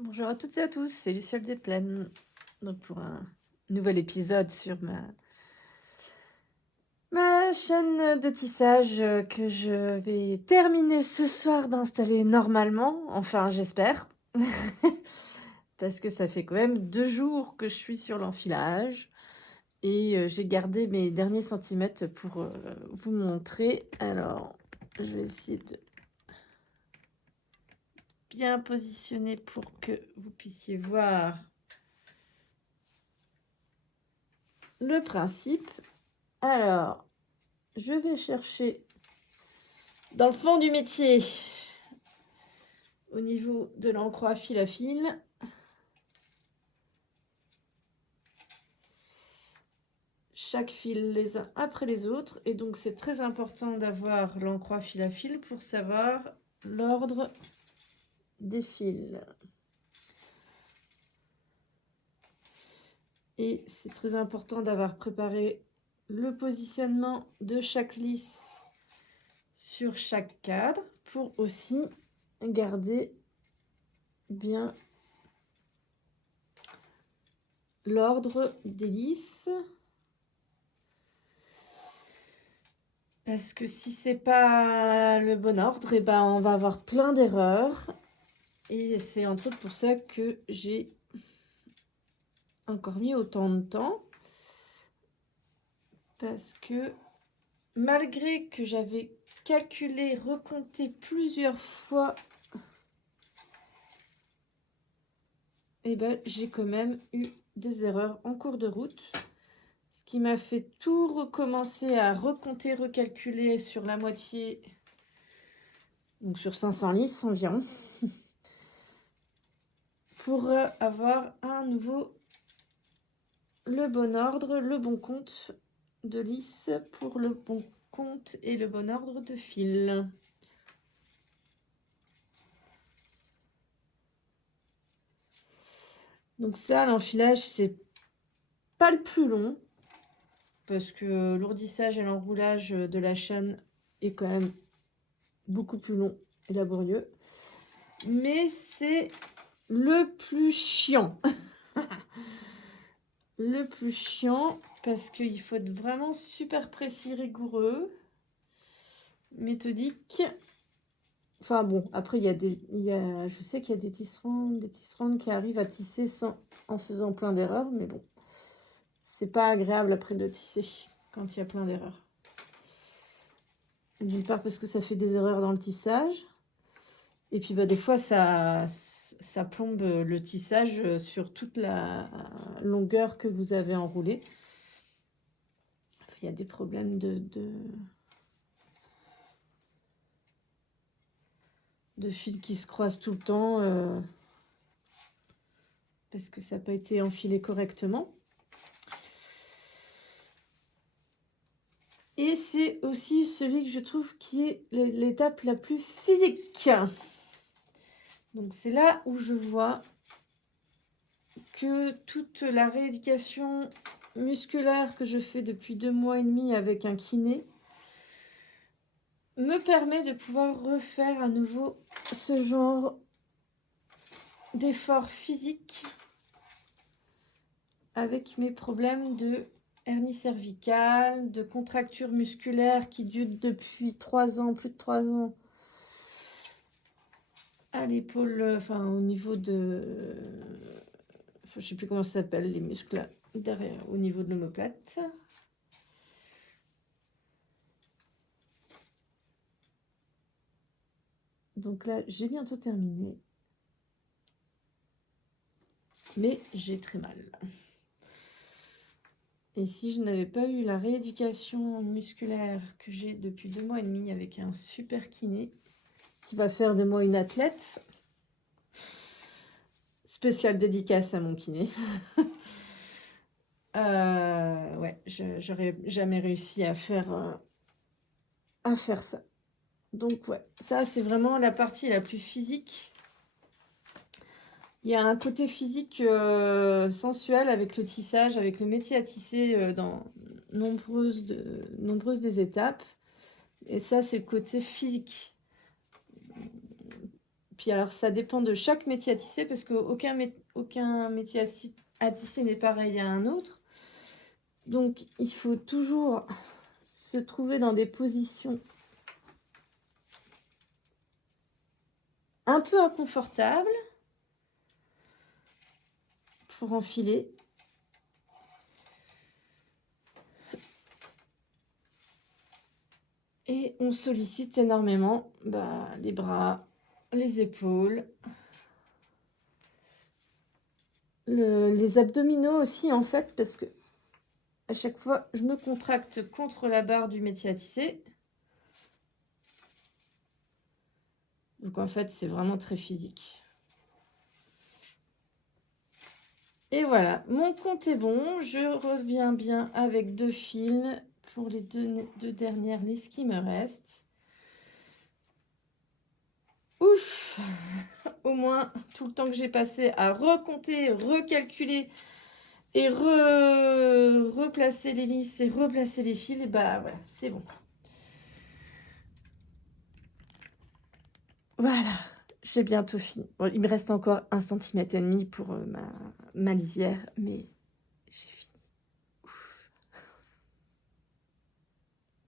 Bonjour à toutes et à tous, c'est Luciole Desplaines. Donc pour un nouvel épisode sur ma chaîne de tissage que je vais terminer ce soir d'installer normalement, enfin j'espère. Parce que ça fait quand même 2 jours que je suis sur l'enfilage et j'ai gardé mes derniers centimètres pour vous montrer. Alors, je vais essayer de bien positionner pour que vous puissiez voir le principe. Alors, je vais chercher dans le fond du métier, au niveau de l'encre fil à fil, chaque fil les uns après les autres. Et donc, c'est très important d'avoir l'encre fil à fil pour savoir l'ordre des fils. Et c'est très important d'avoir préparé le positionnement de chaque lisse sur chaque cadre pour aussi garder bien l'ordre des lisses. Parce que si c'est pas le bon ordre, et ben on va avoir plein d'erreurs. Et c'est entre autres pour ça que j'ai encore mis autant de temps. Parce que malgré que j'avais calculé, recompté plusieurs fois, et ben j'ai quand même eu des erreurs en cours de route. Ce qui m'a fait tout recommencer à recompter, recalculer sur la moitié, donc sur 500 lisses environ, pour avoir un nouveau le bon ordre, le bon compte de lisse pour le bon compte et le bon ordre de fil. Donc ça, l'enfilage, c'est pas le plus long parce que l'ourdissage et l'enroulage de la chaîne est quand même beaucoup plus long et laborieux. Mais c'est le plus chiant. Le plus chiant parce qu'il faut être vraiment super précis, rigoureux, méthodique. Enfin bon, après, je sais qu'il y a des tisserandes qui arrivent à tisser en faisant plein d'erreurs, mais bon, c'est pas agréable après de tisser quand il y a plein d'erreurs. D'une part parce que ça fait des erreurs dans le tissage, et puis des fois ça plombe le tissage sur toute la longueur que vous avez enroulée. Il y a des problèmes de fils qui se croisent tout le temps parce que ça n'a pas été enfilé correctement. Et c'est aussi celui que je trouve qui est l'étape la plus physique. Donc c'est là où je vois que toute la rééducation musculaire que je fais depuis 2 mois et demi avec un kiné me permet de pouvoir refaire à nouveau ce genre d'effort physique avec mes problèmes de hernie cervicale, de contractures musculaires qui durent depuis 3 ans, plus de 3 ans, à l'épaule, enfin au niveau de... je sais plus comment ça s'appelle, les muscles derrière, au niveau de l'omoplate. Donc là, j'ai bientôt terminé. Mais j'ai très mal. Et si je n'avais pas eu la rééducation musculaire que j'ai depuis 2 mois et demi avec un super kiné qui va faire de moi une athlète, spéciale dédicace à mon kiné, ouais, j'aurais jamais réussi à faire ça. Donc ouais, ça c'est vraiment la partie la plus physique. Il y a un côté physique sensuel avec le tissage, avec le métier à tisser dans nombreuses des étapes. Et ça, c'est le côté physique. Puis alors ça dépend de chaque métier à tisser parce qu'aucun métier à tisser n'est pareil à un autre. Donc il faut toujours se trouver dans des positions un peu inconfortables pour enfiler. Et on sollicite énormément les bras, les épaules, les abdominaux aussi en fait, parce que à chaque fois je me contracte contre la barre du métier à tisser. Donc en fait c'est vraiment très physique. Et voilà, mon compte est bon, je reviens bien avec 2 fils pour les deux dernières listes qui me restent. Ouf! Au moins, tout le temps que j'ai passé à recompter, recalculer et replacer les lisses et replacer les fils, et voilà, c'est bon. Voilà, j'ai bientôt fini. Bon, il me reste encore 1,5 cm pour ma lisière, mais j'ai fini.